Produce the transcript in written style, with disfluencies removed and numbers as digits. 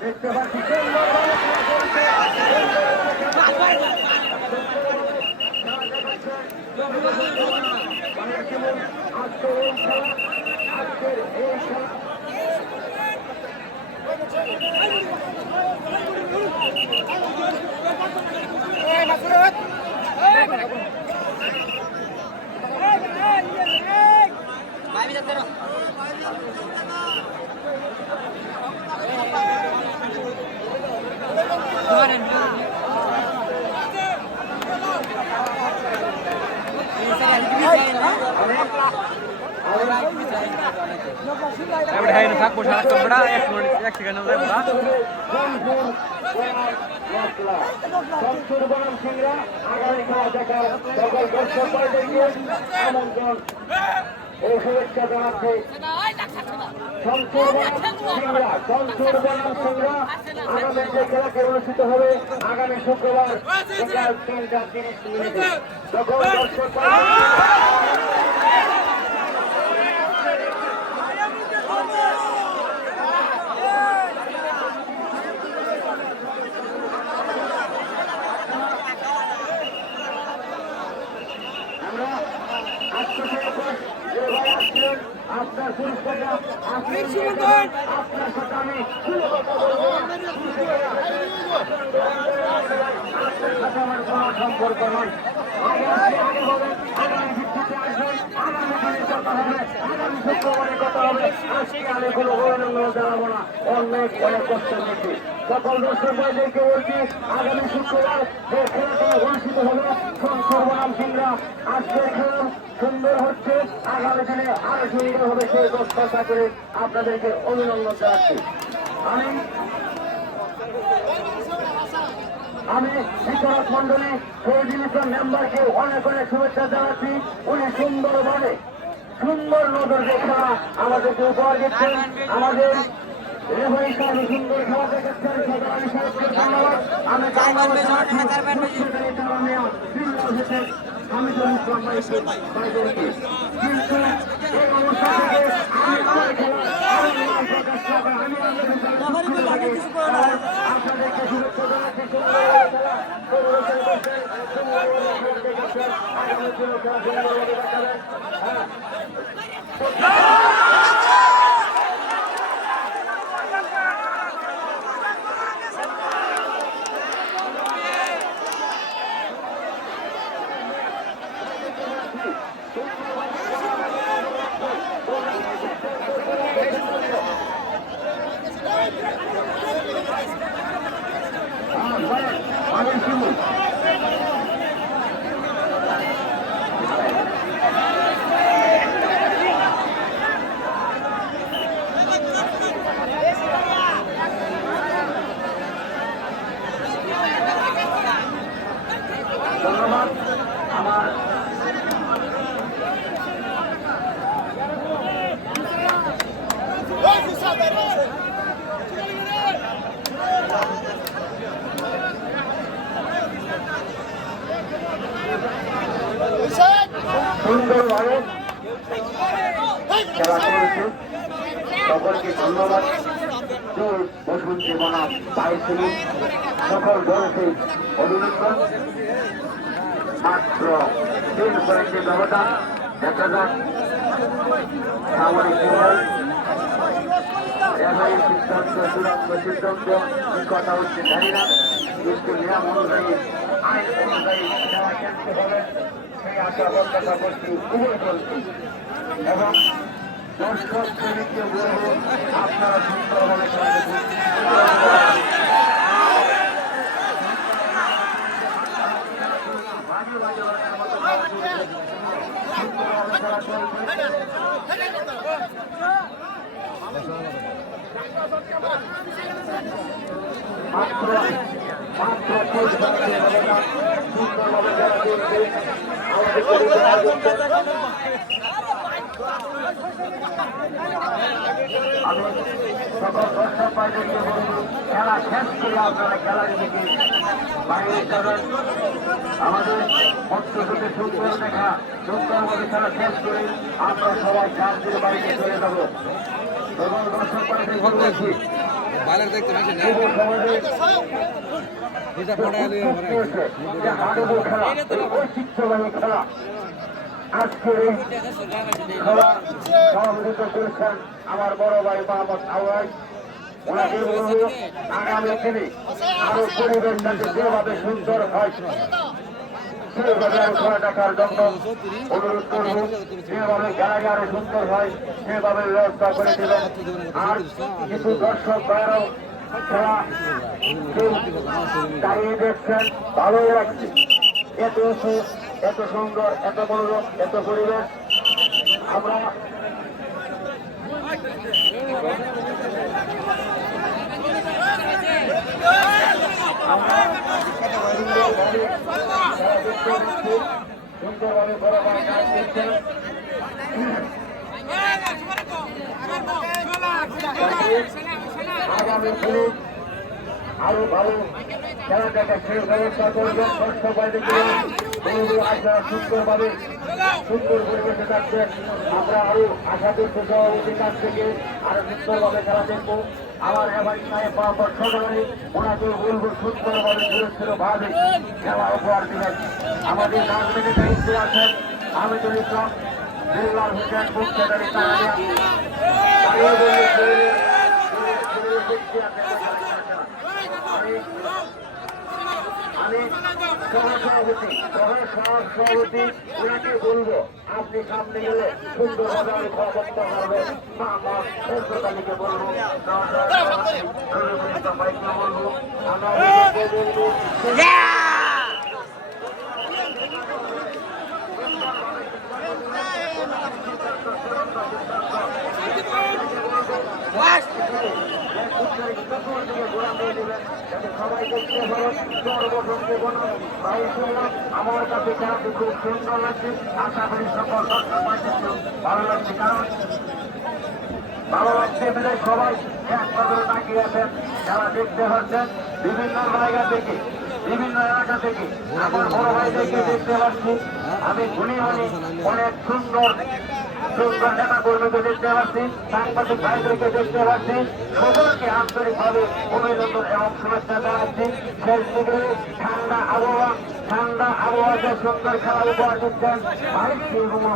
দেখতে পাচ্ছি আজকের এই খেলা থাকবো সারা এক সেকেন্ড এই শুভেচ্ছা জানাচ্ছে আগামী যে খেলাটি অনুষ্ঠিত হবে আগামী শুক্রবার বিকাল 3:30 যখন দর্শক আপনার পুরস্কারটা আপনার সাথে আমি আমার কোনো সম্পর্ক নয় সকল দর্শক ভাইদেরকে বলছি আগামী শুক্রবার যে খেলাটি অনুষ্ঠিত হবে সর্বনাম সিংরা আজকের খেলা সুন্দর হচ্ছে আগামী দিনে আরো সুন্দর হবে সেই প্রত্যাশা করে আপনাদেরকে অভিনন্দন জানাচ্ছি আমি বিতরক মন্ডলী সৌদিনীর মেম্বারকে অনেক অনেক শুভেচ্ছা জানাচ্ছি উনি সুন্দরভাবে সুন্দর নজর দেখা আমাদেরকে উপহার দিচ্ছেন আমাদের রেফারি সাহেব সুন্দর খেলা দেখাচ্ছেন সদরানি সাহেবকে ধন্যবাদ আমি হামিদুল ইসলাম ভাইদেরকে কিন্তু এই অবস্থা থেকে আমি আমার খেলা আপনাদেরকে শুভেচ্ছা জানাচ্ছি আগামী দিনে খেলা সুন্দরভাবে দেখাবেন ধন্যবাদ আমার সুন্দরভাবে খেলা করেছে সকলকে ধন্যবাদ বসুন্তি বনাম পাইছিলেন সকল দলকে অভিনন্দন মাত্র 3 পয়েন্টের ব্যবধান দেখা যাক সামরিক রেফারির সিদ্ধান্ত চূড়ান্ত সিদ্ধান্ত কি কথা হচ্ছে জানি না কিন্তু নিয়ম অনুযায়ী আইন অনুযায়ী খেলা খেলতে হবে সেই আশা প্রত্যাশা করছি উভয় দলকে এবং দর্শক প্রেমীকে বলবো আপনারা সুন্দরভাবে আমি সকল দর্শক ভাইদেরকে বলবো খেলা শেষ করে আপনারা খেলার দিকে বাইরে যাবেন। আমাদের মঞ্চ থেকে সুন্দর দেখা সুন্দরভাবে খেলা শেষ করে আমরা সবাই শান্তির বাইরে চলে যাবো। এবং দর্শক ভাইদের বলছি বালের দেখতে পাচ্ছি না যুব সমাজের এটা পড়ে আলে যে হাডুডু খেলা, এই ঐতিহ্যবাহী খেলা, আজকের এই খেলা সভাপতিত্ব করেছেন আমার বড় ভাই মোহাম্মদ আওয়াজ। ওনাকে বলবো আগামী দিনে আরো পরিবেশ যাতে যেভাবে সুন্দর হয় সেভাবে আরো খেলা দেখার জন্য অনুরোধ করবো। যেভাবে খেলাটি আরো সুন্দর হয় সেভাবে ব্যবস্থা করে দেবেন। আর কিছু দর্শক ভাইরাও খেলা দাঁড়িয়ে দেখছেন, ভালোই লাগছে। এত উঁচু, এত সুন্দর, এত মনোরম, এত পরিবেশ। আমরা সুন্দরভাবে বড় ভাই কাজ করছেন। আগামী দিনে আরো ভালো খেলা দেখা সেই ব্যবস্থা করবেন। দর্শক বাইরেকে আপনারা সুন্দরভাবে সুন্দর পরিবেশে থাকবেন। আমরা আরো আশা করছি সভাপতির কাছ থেকে আরো সুন্দরভাবে খেলা দেখবো। আমার এবার সাহেব বাবা সদরে ওনাকে বলবো সুন্দরভাবে সুরক্ষিতভাবে খেলা উপহার দিবেন। আমাদের রাজনীতির দায়িত্বে আছেন আমিদুল ইসলাম, বিল্লাল হোসেন, মুখ্যদারি আমি সহসভাপতি ওনাকে বলবো আপনি সামনে গেলে সুন্দরভাবে আমি সমাপ্ত করবেন। তালিকে বলবো বাইকে বলবো আমরা বলবো আমার কাছে খেলাটি খুব সুন্দর লাগছে। আশা করি সকল ভালো লাগছে, কারণ ভালো লাগছে বিদায় সবাই একভাবে তাকিয়ে আছেন, খেলা দেখতে পাচ্ছেন বিভিন্ন জায়গা থেকে, বিভিন্ন এলাকা থেকে। আমার বড় ভাইদেরকে দেখতে পাচ্ছি, আমি গুণী অনেক সুন্দর সুন্দর নেতা কর্মীকে দেখতে পাচ্ছি, সাংবাদিক ভাইদেরকে দেখতে পাচ্ছি। সকলকে আন্তরিকভাবে অভিনন্দন এবং শুভেচ্ছা জানাচ্ছি। শেষ দিকে ঠান্ডা আবহাওয়াতে সুন্দর খেলা উপহার দিচ্ছেন ভাইকে রুমা